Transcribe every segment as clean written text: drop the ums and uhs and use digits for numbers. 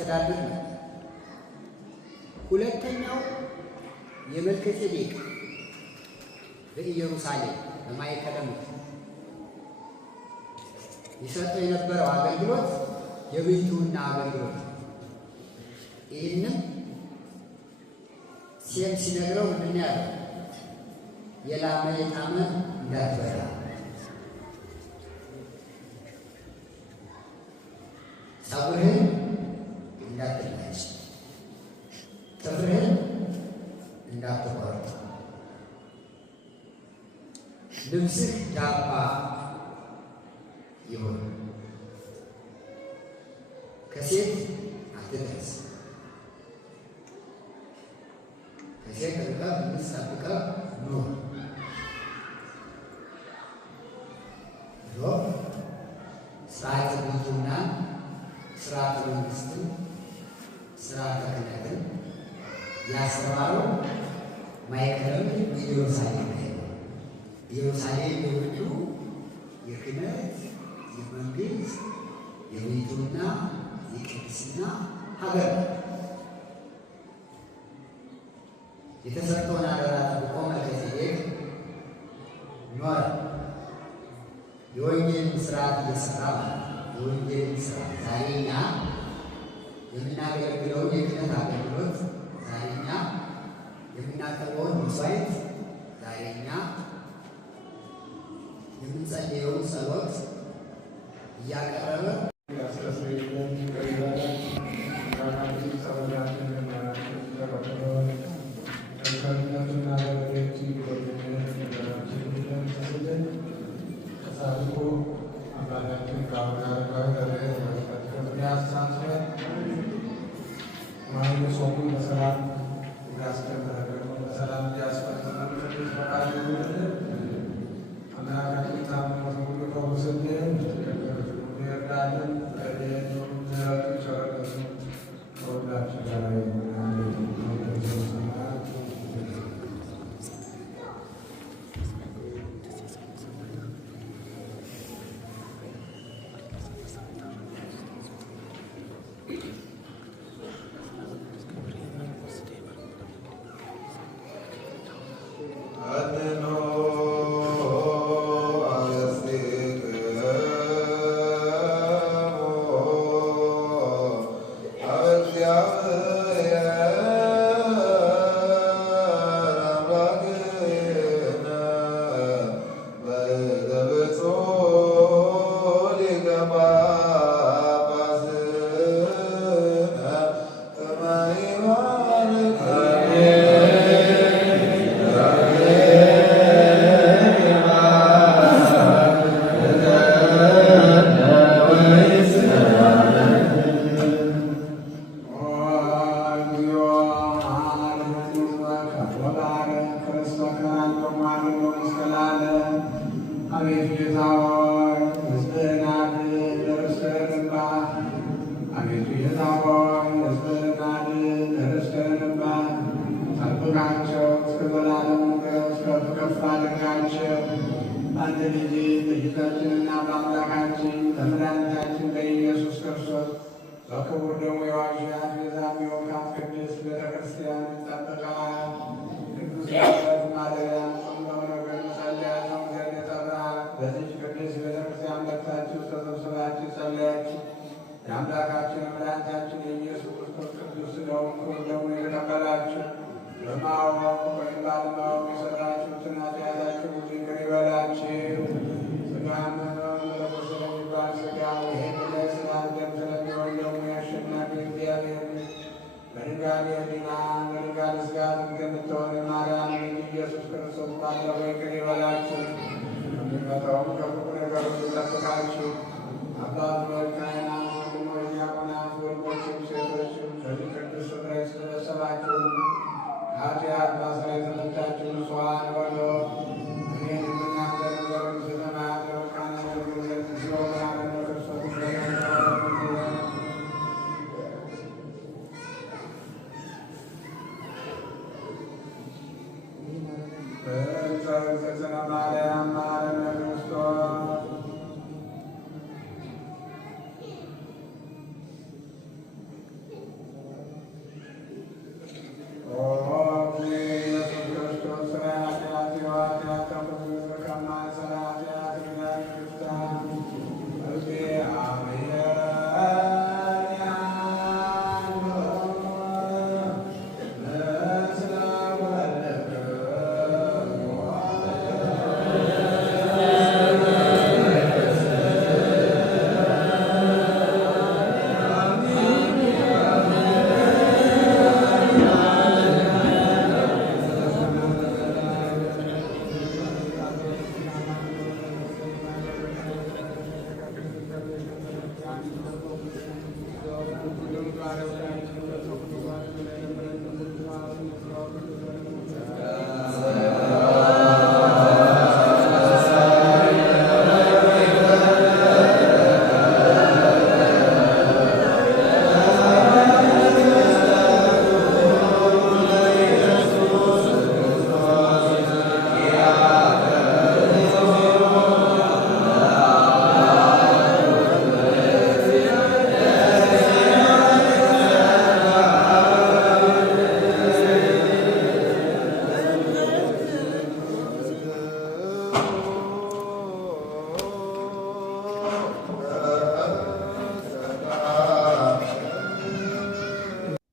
ያስተዳድር ነው። ሁለተኛው የመልከጼዴቅ በኢየሩሳሌም በማዕከለ ምድር ይሰጠው የነበረው አገልግሎት የብሕትውና አገልግሎት። ይህንም ሴም ሲነግረው ምንድን ነው ያለው? የላመ የጣመ እንዳትበላ፣ ፀጉርህን እንዳትላጭ፣ ጥፍርህን እንዳትቆርጥ፣ ልብስህ ዳባ ይሁን፣ ከሴት አትደርስ፣ ከሴት ርቀህ ሚስት ጠብቀህ ኑር ብሎ ሥርዓተ ብሕትውናን፣ ሥርዓተ መንግሥትን፣ ሥርዓተ ክህነትን ያስተማረው ማዕከለ ምድር ኢየሩሳሌም ላይ ነው። ኢየሩሳሌም የሁሉ የክህነት፣ የመንግሥት፣ የብሕትውና፣ የቅድስና ሀገር ነው። የተሰጠውን አደራ ጠብቆ መልከጼዴቅ ኖረ። የወንጌልን ስርዓት እየሰራ ማለት ነው። የወንጌልን ስርዓት ዛሬ እኛ የምናገለግለውን የክህነት አገልግሎት፣ ዛሬ እኛ የምናቀርበውን መስዋዕት፣ ዛሬ እኛ የምንጸልየውን ጸሎት እያቀረበ በክቡር ደሙ የዋጃት የዛም የወካት ቅድስት ቤተክርስቲያን ጠብቃ ቅዱስ ማርያም ጾም ነገር ጸልያ ሰው ዘንድ የጠራ በዚች ቅድስት ቤተክርስቲያን መጥታችሁ ተሰብስባችሁ ጸልያችሁ የአምላካችን የመድኃኒታችን የኢየሱስ ክርስቶስ ቅዱስ ሥጋውን ክቡር ደሙን የተቀበላችሁ በማወቅ ወይም ባለማወቅ የሠራችሁትን ኃጢአታችሁን ሁሉ ይቅር ይበላችሁ። ሥጋን መለኮት ስለሚባል ሥጋ ይህን ላይ ስላደም ስለሚሆን ደግሞ ያሸናፊ እግዚአብሔር በድንጋሌ ሕሊና በድንጋሌ ሥጋ እንደምትሆን ማርያም ልጅ ኢየሱስ ክርስቶስ ባለፈው ይቅር ይበላችሁ። ከሚመጣውም ከክፉ ነገር ሁሉ ይጠብቃችሁ። አባቶች፣ ካህናት፣ ወንድሞች፣ ዲያቆናት፣ ወንዶችም ሴቶችም ከዚህ ቅዱስ ስፍራ የተሰበሰባችሁ ኃጢአት ማስራ የተመታችሁ ንጹሐን ሆኖ እኔን የምናገር ነገሩን ስለማያውቅ በቃና ያደርጉለት ሲሆን ክርስቶስ በእግዝእትነ ማርያም መሐረነ ክርስቶስ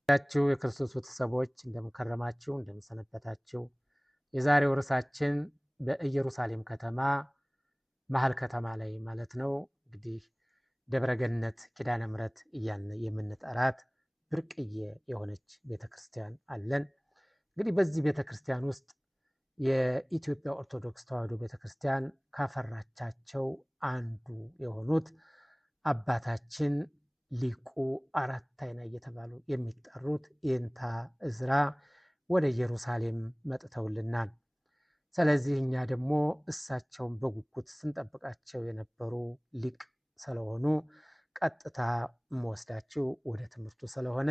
ያችሁ የክርስቶስ ቤተሰቦች እንደምከረማችሁ እንደምሰነበታችሁ። የዛሬው ርዕሳችን በኢየሩሳሌም ከተማ መሀል ከተማ ላይ ማለት ነው እንግዲህ ደብረገነት ኪዳነ ምሕረት እያልን የምንጠራት ብርቅዬ የሆነች ቤተክርስቲያን አለን። እንግዲህ በዚህ ቤተክርስቲያን ውስጥ የኢትዮጵያ ኦርቶዶክስ ተዋሕዶ ቤተክርስቲያን ካፈራቻቸው አንዱ የሆኑት አባታችን ሊቁ አራት አይና እየተባሉ የሚጠሩት ኤንታ እዝራ ወደ ኢየሩሳሌም መጥተውልናል። ስለዚህ እኛ ደግሞ እሳቸውን በጉጉት ስንጠብቃቸው የነበሩ ሊቅ ስለሆኑ ቀጥታ ወስዳችሁ ወደ ትምህርቱ ስለሆነ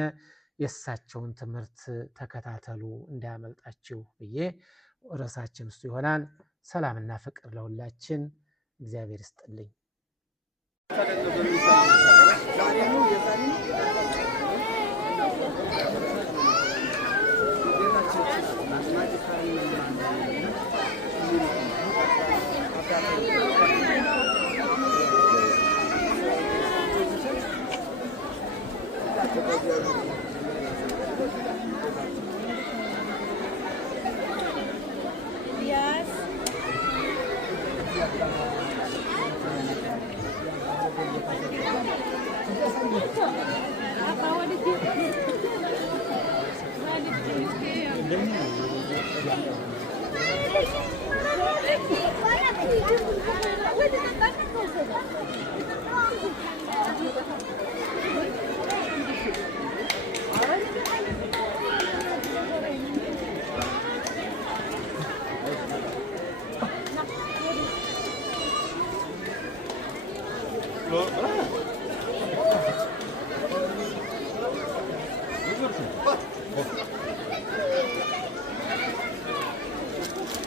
የእሳቸውን ትምህርት ተከታተሉ እንዳያመልጣችሁ ብዬ ርዕሳችን እሱ ይሆናል። ሰላምና ፍቅር ለሁላችን፣ እግዚአብሔር ይስጥልኝ።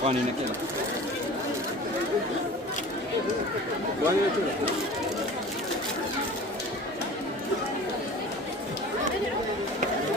पानी निकला